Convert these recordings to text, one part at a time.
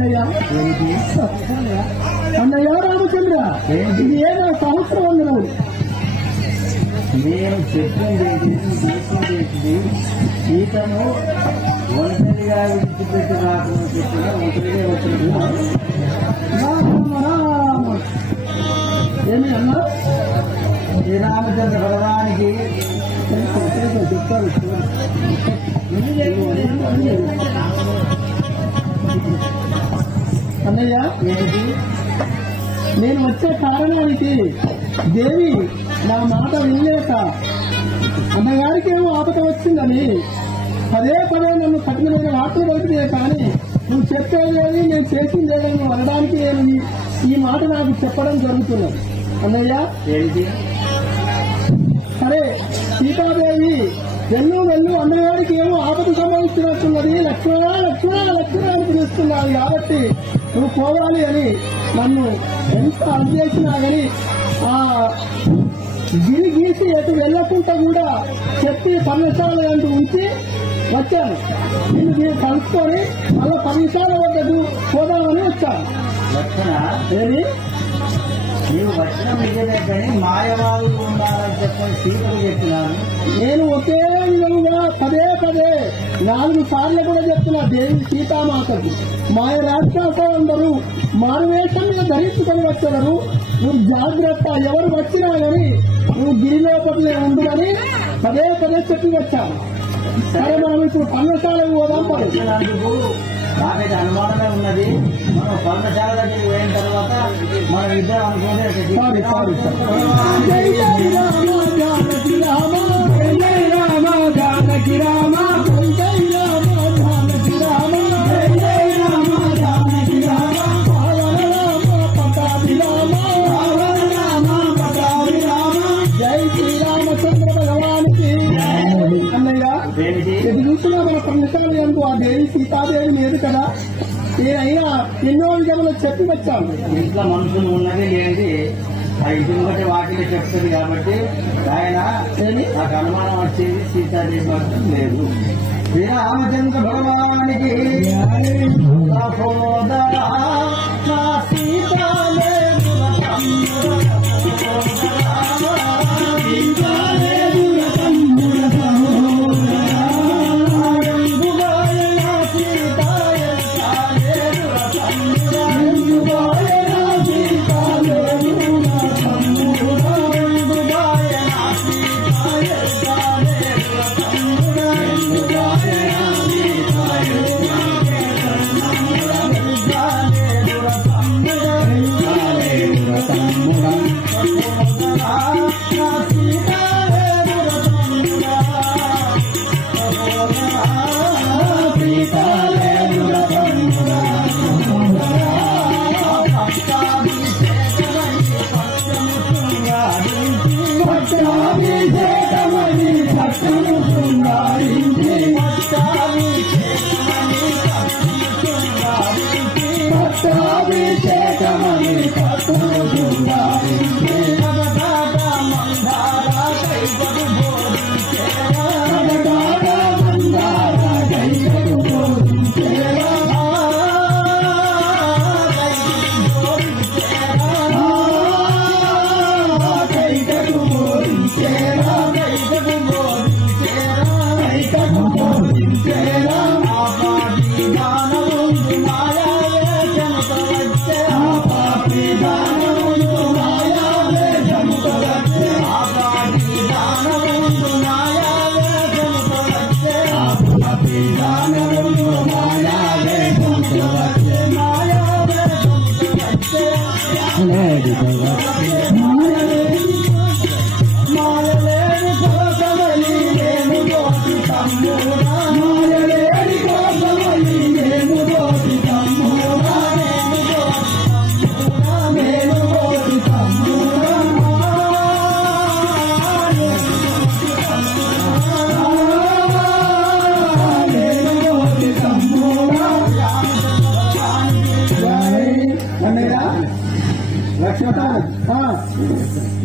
అన్నయ్య అన్నయ్య రామచంద్ర ఇది ఏదో సంవత్సరం అన్నారు. నేను చెప్పింది సీతను ఒంటరిగా విడిచిపెట్టి రాకుండా చెప్పిన ఒంటరిగా వచ్చిన ఏమి అన్నా శ్రీరామచంద్ర భగవానికి చెప్తారు. అన్నయ్య ఏంటి నేను వచ్చే కారణానికి దేవి నా మాట వినలేక అన్నగారికి ఏమో ఆపద వచ్చిందని పదే పదే నన్ను కఠినమైన వార్తలు పలికితే కానీ నువ్వు చెప్పేదేది నేను చేసిందేదని నువ్వు అనడానికి నేను ఈ మాట నాకు చెప్పడం జరుగుతున్నది. అన్నయ్య ఏంటి సరే సీతాదేవి వెళ్ళు అన్నగారికి ఏమో ఆపద సంభవిస్తున్నట్టున్నది, లక్ష్మణ లక్ష్మణ లక్ష్మణ అని పిలుస్తున్నావు కాబట్టి నువ్వు పోవాలి అని నన్ను ఎంత అందేసినా కానీ ఆ గిరి గీసి ఎటు వెళ్ళకుండా కూడా చెప్పి పర్ణశాల అంటూ ఉంచి వచ్చాను. నేను కలుసుకొని మళ్ళా పర్ణశాల వద్దకు పోదామని వచ్చాను. లక్షణ ఏది నీవు వచ్చిన నిజమే కానీ మాయవాళ్ళు ఉన్నారని చెప్పని సీతకు చెప్పినాను. నేను ఒకే విధంగా పదే 4 సార్లు కూడా చెప్తున్నా దేవి సీతామాతకు మాయ రాక్షసులందరూ మారువేషం మీద ధరించుకొని వచ్చారు. నువ్వు జాగ్రత్త, ఎవరు వచ్చినా కానీ నువ్వు గిరి లోపలనే ఉండుదని పదే చెప్పి వచ్చాను. సరే మనం ఇప్పుడు పర్ణశాలకు పోదాం. వచ్చినందుకు నాకైతే అనుమానమే ఉన్నది. మనం పర్ణశాల దగ్గరికి పోయిన తర్వాత మనం ఇద్దరం అనుకుంటే జై జై రామ జానకి రామ జై రామ జానకి రామ జై రామ జానకి రామ జై రామ జానకి రామ పావన రామ పటాభి రామ పావన రామ పటాభి రామ జై శ్రీరామచంద్ర భగవానికి. అన్నయ్య ఎటు చూసినా మన పర్ణశాల ఎందుకు ఆ దేవి సీతాదేవి లేదు కదా. నేనైనా ఎన్నో విధములు చెప్పి వచ్చాను. ఇంట్లో మనుషులు ఉన్నది లేనిది ఆ ఇంటిని బట్టి వాటిని చెప్తుంది కాబట్టి ఆయన నాకు అనుమానం వచ్చేది సీతాదేవి మాత్రం లేదు. శ్రీరామచంద్ర భగవానికి నా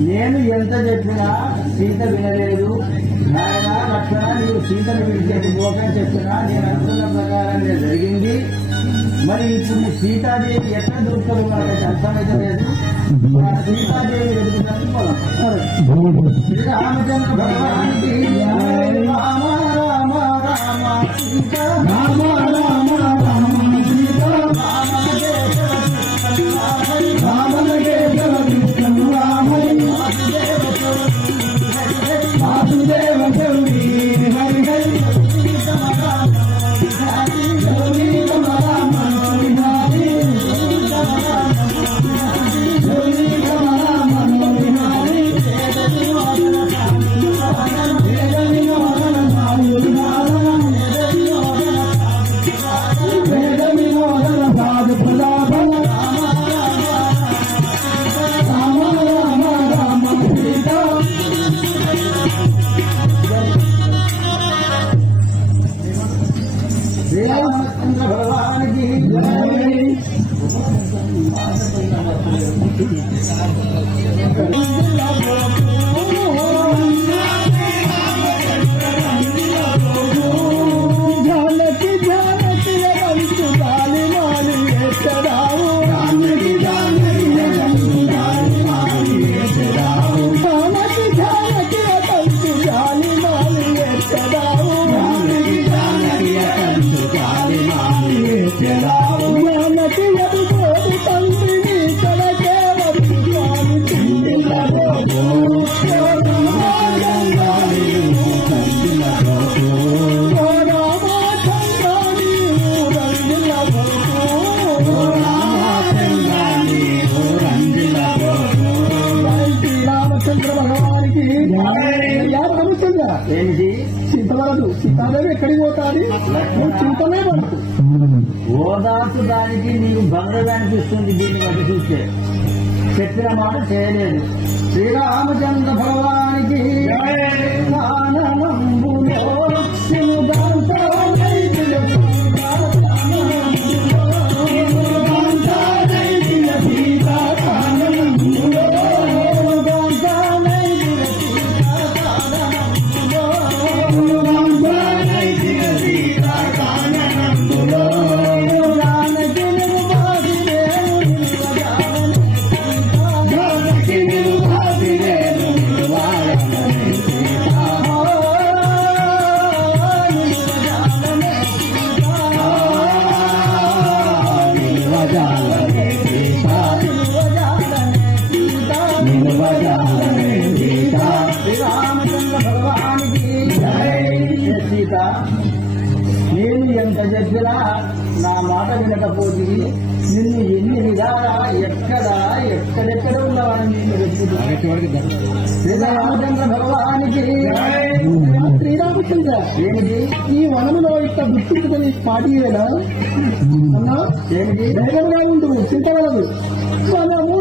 నేను ఎంత చెప్పినా సీత వినలేదు. నాయన లక్ష్మణ నీవు సీతను విడిచేసి పోతే చెప్పినా నేను అనుకున్న ప్రకారంగా జరిగింది. మరి ఇప్పుడు సీతాదేవి ఎట్లా దొరుకుతున్నారంటే అర్థమైతే లేదు. సీతాదేవి ఎదుగుతానికి పొలం శ్రీరామచంద్ర భగవానికి రామ రామ రామ సీత రామ రామ రామ సీత రామనగే కృష్ణ రామై వాసుదేవ గౌరీ హరి హరి శ్రీరామచంద్ర భగవానికి జానకి జానకి బంతు గాలి మాలి ఎత్తడావు జానకి జానకి బంతు గాలి మాలి ఎత్తడావు జానకి జానకి బంతు గాలి మాలి ఎత్తడావు జానకి జానకి బంతు గాలి మాలి ఎత్తడావు జానకి ఎదుగోడు తండ్రిని కడకే వచ్చు గాలి చిందిలగో శ్రీరామచంద్ర భగవానికి ఏమిటి చింతవరదు. సీతాదేవి ఎక్కడికి పోతాది? చింతనే పడదు. ఓదాసు దానికి నీకు బంగారు అనిపిస్తుంది. దీన్ని బట్టి చూస్తే చెప్పిన మాట చేయలేదు. శ్రీరామచంద్ర భగవానికి శ్రీరామచంద్ర భగవానికి సీత, నేను ఎంత చెప్పినా నా మాట వినకపోతే నిన్ను ఎన్ని విధాలా ఎక్కడెక్కడ ఉన్నవాడిని నేను వెతుకుతున్నాను. శ్రీరామచంద్ర భగవానికి శ్రీరామచంద్ర ఏమిటి ఈ వనములో ఇట్లా గుర్తించుకొని పాటియేనా అన్నా? ఏమిటి ధైర్యంగా ఉంటుంది, చింతగలదు. వనము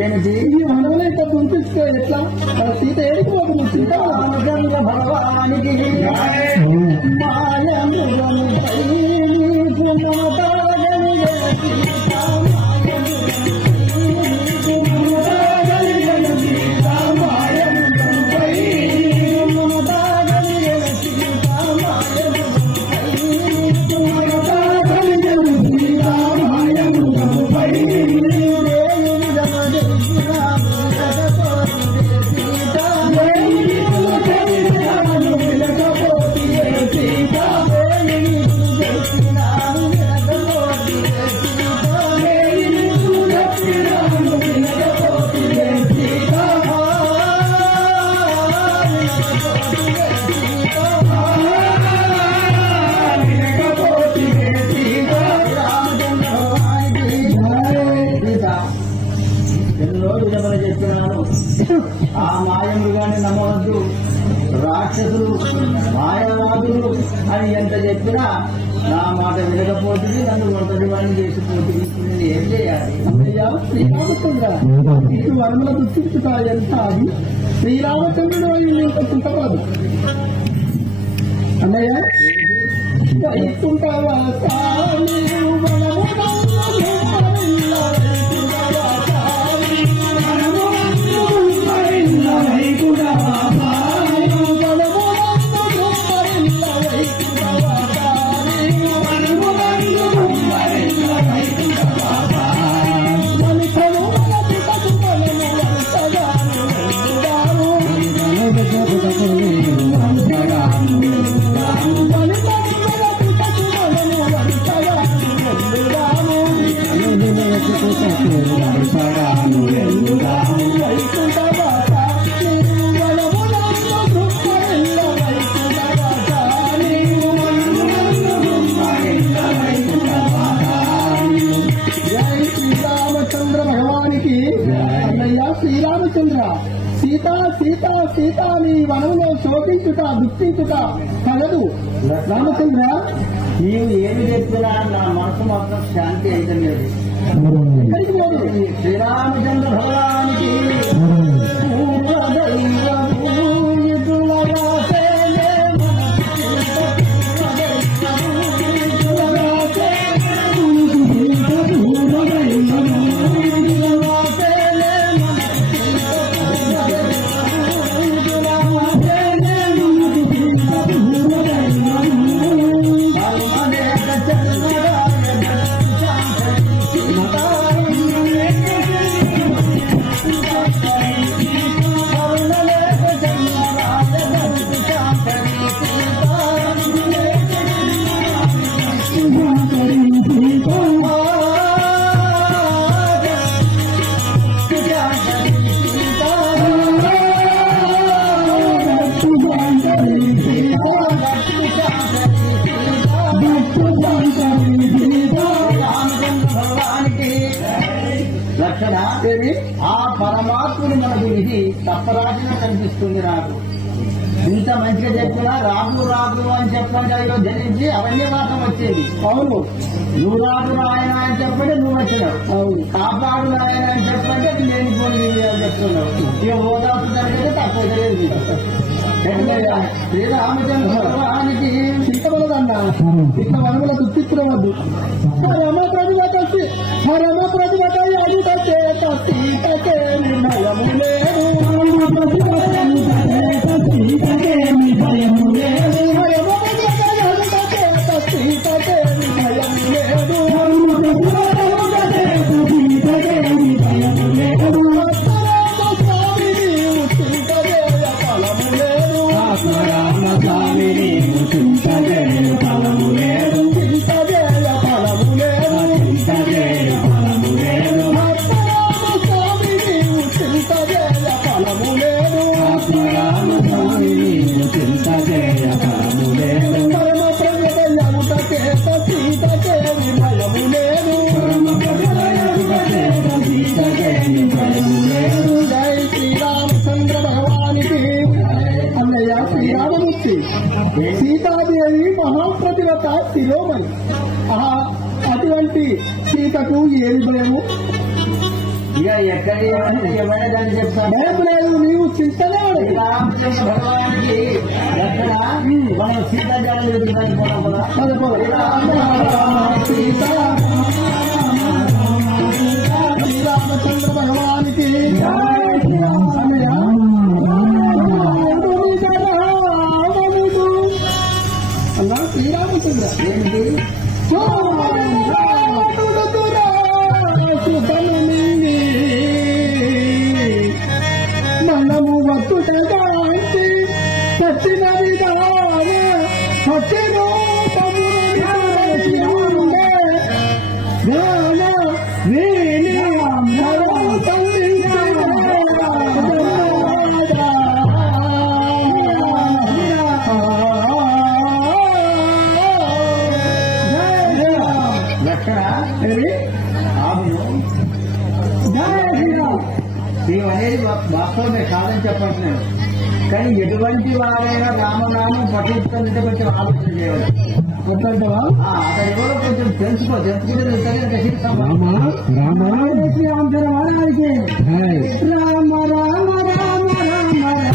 ఏమిటి ఈ వనంలో ఇంత దుంపిస్తే ఎట్లా? సీత ఏడిపోతుంది. సీతారామచంద్ర భగవానికి అని ఎంత చెప్పినా నా మాట వినకపోతుంది, నన్ను ఒంటరి వాడిని చేసిపోతుంది. నేను ఏం చేయాలి? అన్నయ్య శ్రీరామచంద్ర ఇటు వరముల దుఃఖించుతా ఎంత అది శ్రీరామచంద్రుడు ఇంత చింతపడదు. అన్నయ్య వైకుంఠవాస నీవు శ్రీరామచంద్ర భగవానికి అన్నయ్య శ్రీరామచంద్ర సీతా సీతా సీతా నీ వనంలో శోకించుట దుఃఖించుట కలదు. రామచంద్ర నీవు ఏమి చెప్పినా నా మనసు మాత్రం శాంతి అయితే లేదు. ఎక్కడికి పోదు? శ్రీరామచంద్ర భగవానికి లక్షణ ఆ పరమాత్ముని మనకు ఇది తప్పరాజుగా కనిపిస్తుంది. నాకు ఇంత మంచిగా చెప్పినా రాదు రాదు అని చెప్పండి అయ్యో జరించి అరణ్యవాసం వచ్చేది. అవును నువ్వు రాదు రాయన అని చెప్పండి నువ్వు వచ్చినావు. అవును కాపాడు రాయన అని చెప్పంటే నేను పోనీ అని చెప్తున్నావు. ఇక ఓదాల్సి జరిగితే తక్కువ తెలియదు. శ్రీరామచంద్ర భగవానికి చింతపడదన్న ఇట్ల వనముల దుఃఖించవద్దు. రమ ప్రతిభటసి రమ ప్రతిభట అడుగ చేత సీతకే నిర్ణయము లేదు. సీతకే నిర్ణయము లేదు. రమ ప్రతిభట అడుగ చేత సీతకే నిర్ణయము లేదు. సీతకే నిర్ణయము లేదు. స్వామి నీవు చింతజేయ ఫలము లేదు. రామస్వామి నీవు చింతజేయ ఫలము లేదు. చింతజేయ ఫలము లేదు. చింతజేయ ఫలము లేదు. రామస్వామి నీవు చింతజేయ ఫలము లేదు. రామస్వామి నీవు చింతజేయ ఫలము లేదు. పరమ ప్రజలయుత చేత సీతకే విభయము లేదు. పరమ ప్రజలయుత చేత సీతకే విభయము లేదు. జై శ్రీరామచంద్ర భగవానికి. అన్నయ్య శ్రీరామమూర్తి సీతాదేవి మహాప్రతివత శిరోమణి. అటువంటి సీతకు ఏమి భయము? ఇక ఎక్కడ ఏమైనా దాన్ని చెప్తాను. భయం లేదు, నీవు చింతనే శ్రీరామచంద్ర భగవానికి ఎక్కడ మనం సీతాజాలం ఎదుగుతాం కూడా శ్రీరామచంద్ర భగవానికి అన్నా శ్రీరామచంద్ర ఏంటి మనము వత్తుటగాంచి సచిన విధాన సచినో నీవు అనేది వాస్తవమే కాదని చెప్పంటున్నాను. కానీ ఎటువంటి వారైనా రామనామం పఠిస్తుంటే కొంచెం ఆలోచన చేయవచ్చు. కొట్టంటావా? అతను ఎవరో కొంచెం తెలుసుకుంటే రామ రామ శ్రీరామచంద్రవారికి రామ రామ రామ రామ రామ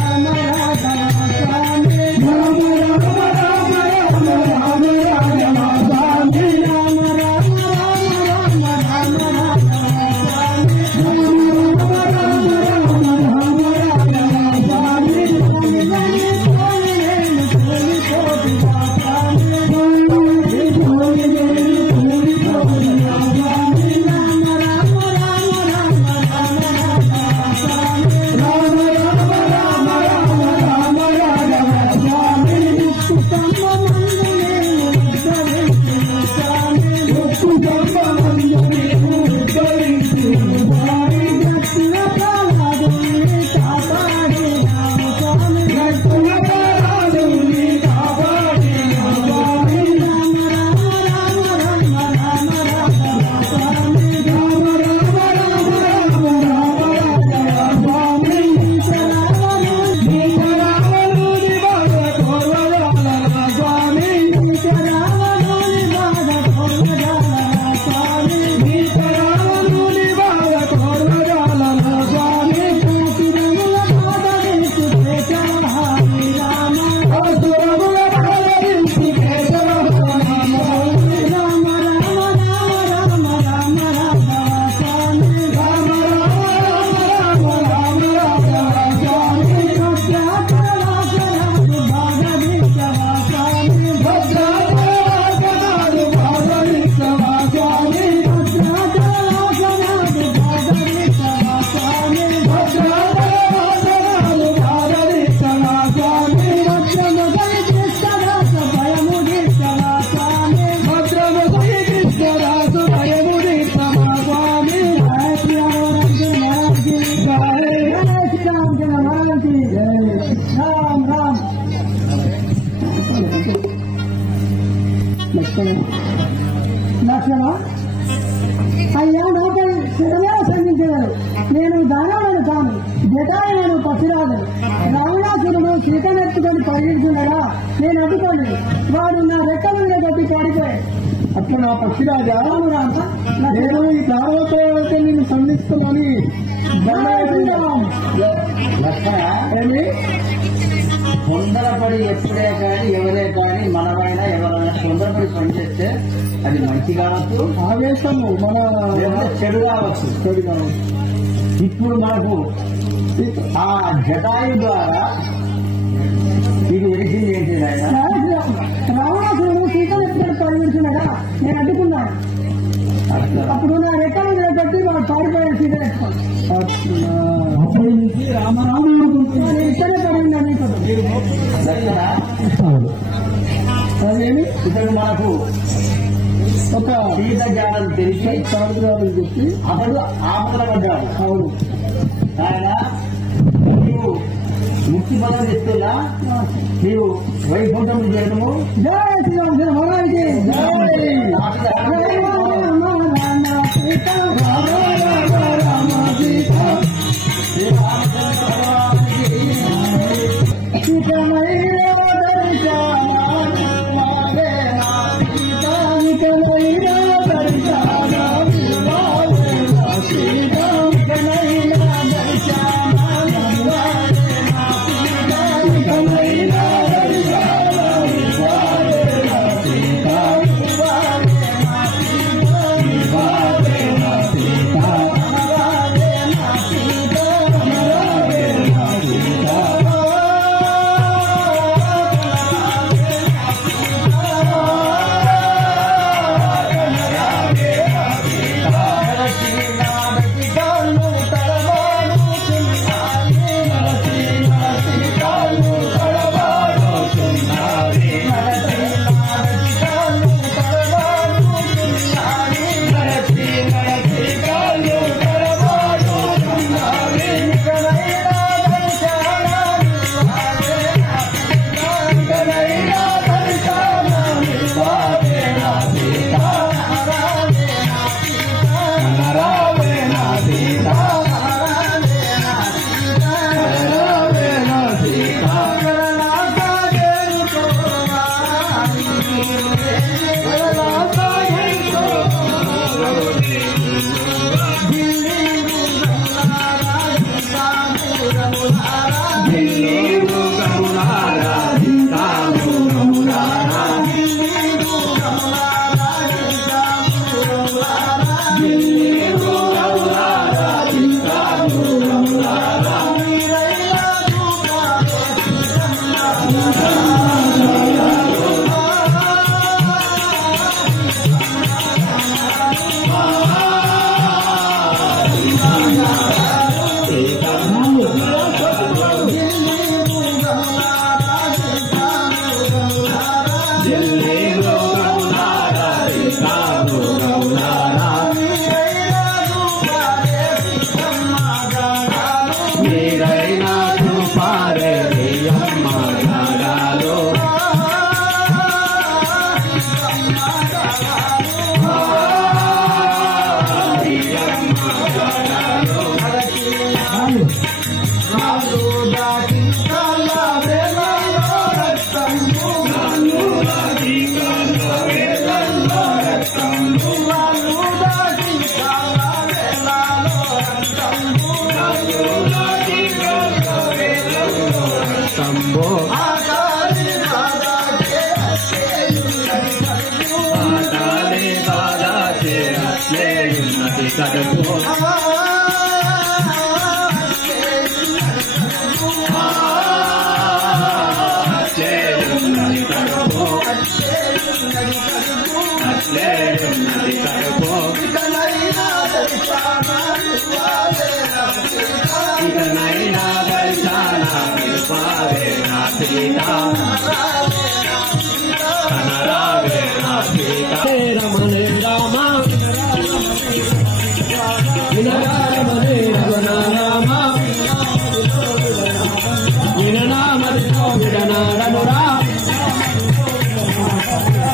లక్షణ అయ్యా నాపై శిరమే సంధించేవారు. నేను దానవులను కాను, జటాయులను పసిరాజు. రావణాసురుడు సీతనెత్తుకొని పరిగెడుతున్నాడా, నేను అడ్డుకోండి. వాడు నా రెక్కల మీద గట్టి పారిపోయాడు. అప్పుడు నా పక్షిరాజా, నేను ఈ దానవతో నిన్ను సంధిస్తున్నాను. తొందరపడి ఎప్పుడే కానీ ఎవరే కానీ మనమైనా ఎవరైనా తొందరపడి పనిచేస్తే అది మంచి కావచ్చు, ఆవేశము మన చెడు కావచ్చు. ఇప్పుడు మనకు ఆ జటాయు ద్వారా ఇది తెలిసింది ఏంటి? రావణాసురుడు సీతనెత్తుకొని పరిగెడుతున్నాడా, నేను అడ్డుకున్నాను. అప్పుడు నా రెక్కల మీద కట్టి వాడు పారిపోయాడు. సీతనెత్తుకొని అప్పటి నుంచి రామరాముడు ఇక్కడే పడిందని అదేమి ఇతడు మనకు ఒక సీత జాడలు తెలిసి సాగుదామని చెప్పి అతడు ఆపదపడ్డాడు. అవును, ఆయన నీవు ముక్తి బలం ఇస్తున్నా, నీవు వైకుంఠం చేయడము. జయ శ్రీరామచంద్రవారికి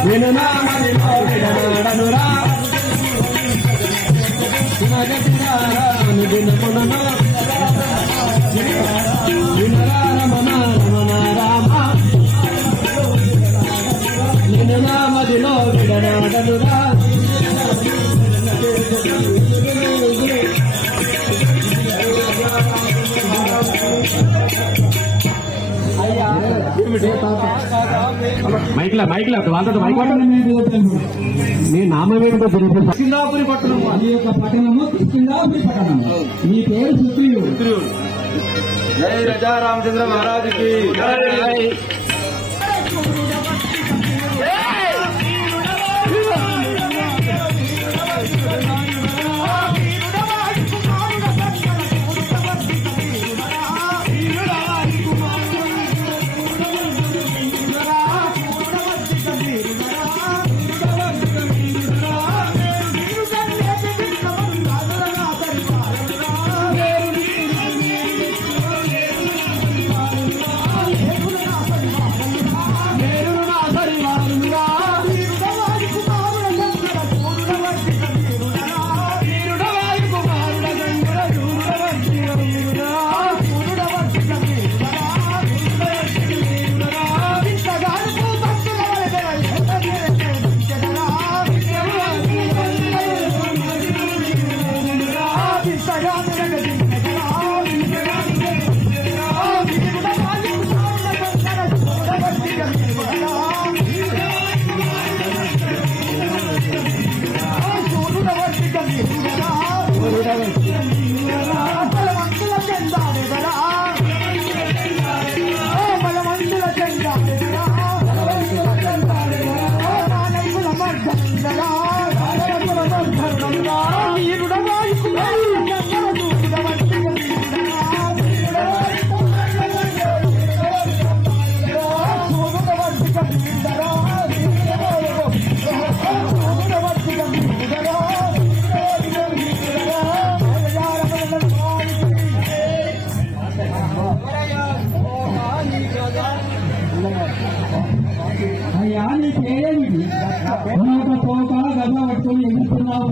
నేను నా మదిలో విడనాడనురా దినమునను వినరా రమణ రమణ రామ నేను నా మదిలో విడనాడనురా మైక్లా వాళ్ళతో మైక్ మీ నామవేదిక కిష్కిందాపురి పట్టణం అది యొక్క పట్టణము కిష్కిందాపురి పట్టణం మీ పేరు సుత్రియుడు జై రాజా రామచంద్ర మహారాజుకి జై అయ్యా నీ పేరేమిటి పోక గద పట్టుకొని ఎదుర్కొన్నావు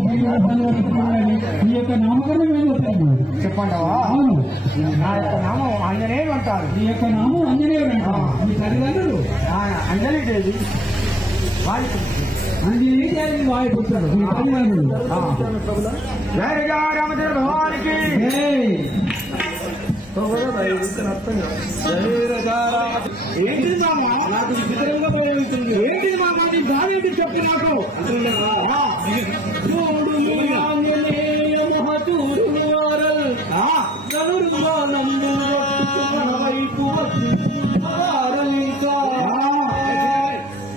నీ యొక్క నామకరణం ఏం చెప్తాను చెప్పండి. అవును నా యొక్క నామం ఆంజనేయుడు అంటారు. నీ యొక్క నామం ఆంజనేయుడు అంటారు. మీ తల్లిదండ్రులు అంజనేయుడు అంజనేయుడు వాయి పుట్టాడు. మీ తల్లిదండ్రులు జై రామచంద్ర భగవానికి ఏంటిది మామా నాకు విచిత్రంగా ప్రయోగిస్తుంది. ఏంటిది మామా నీ దానేంటి చెప్పు నాకు.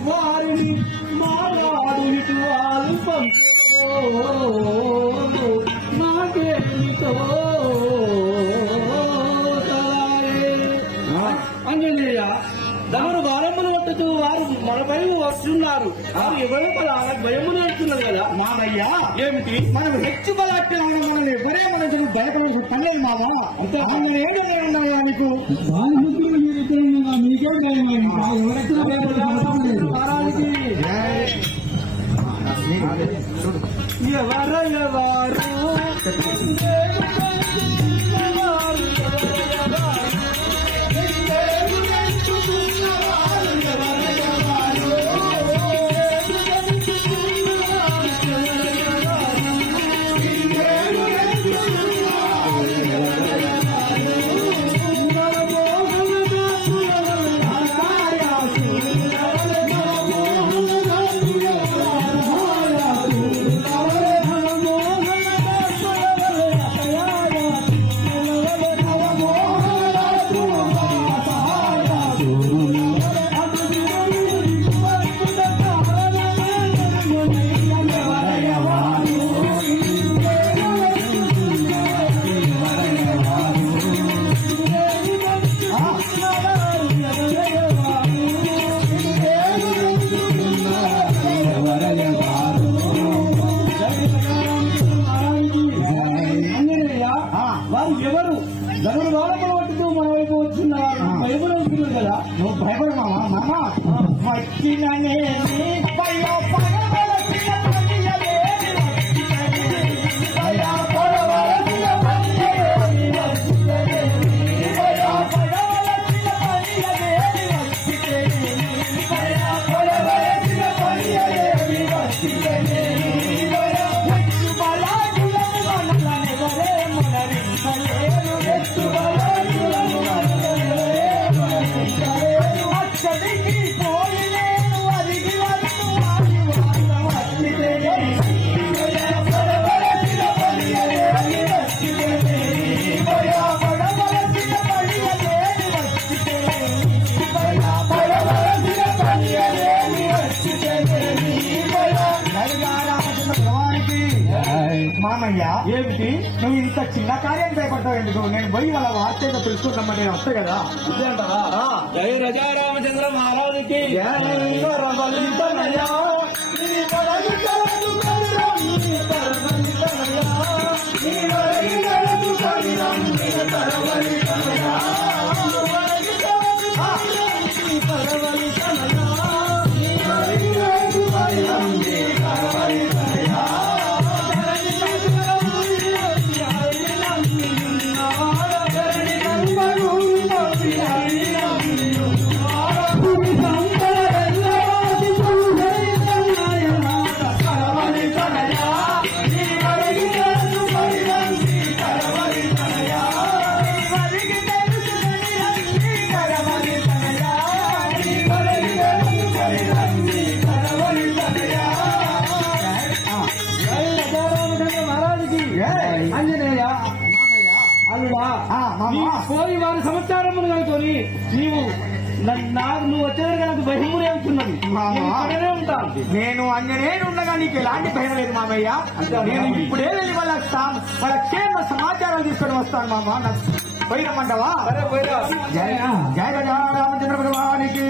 వారిని మాట్లాడిటు అల్పం నాకేమితో అంజనేయ తమరు భారములు పట్టుతూ వారు మనపై వస్తున్నారు. వారు ఎవరో భయములు అంటున్నారు కదా మామయ్య. ఏమిటి మనం హెచ్చు బలాక్యం మనల్ని ఎవరే మనకు దళకలు పన్నది మామ అంతే. ఆంజనేయుడు ఉన్నాయా నీకు మీకేం ఎవరెవరు వారు ఎవరు జగన్ వాళ్ళకు పట్టుతూ మన వైపు వచ్చిన్నారు. భయపడి ఉంటుంది కదా. నువ్వు భయపడమావా మామ. వచ్చిన మామయ్య ఏమిటి నువ్వు ఇంత చిన్న కార్యం భయపడతావు ఎందుకు? నేను పోయి వాళ్ళ వార్త ఏదో తెలుసుకుంటామని నేను వస్తా కదా. జయ రజా రామచంద్ర మహారాజుకి ఆంజనేయ అల్లుడా కోరి వారి సమాచారమును కనుకొని నీవు నువ్వు వచ్చేది నాకు భయమునే అవుతున్నది. ఉంటాను. నేను ఆంజనేయుడు ఉండగా నీకు ఎలాంటి భయం లేదు మామయ్య. నేను ఇప్పుడే వెళ్ళి వాళ్ళ క్షేమ సమాచారాలు తీసుకొని వస్తాను మామ. పోయిరమ్మంటావా? సరే పోయిరా. జయ రామచంద్ర భగవానికి.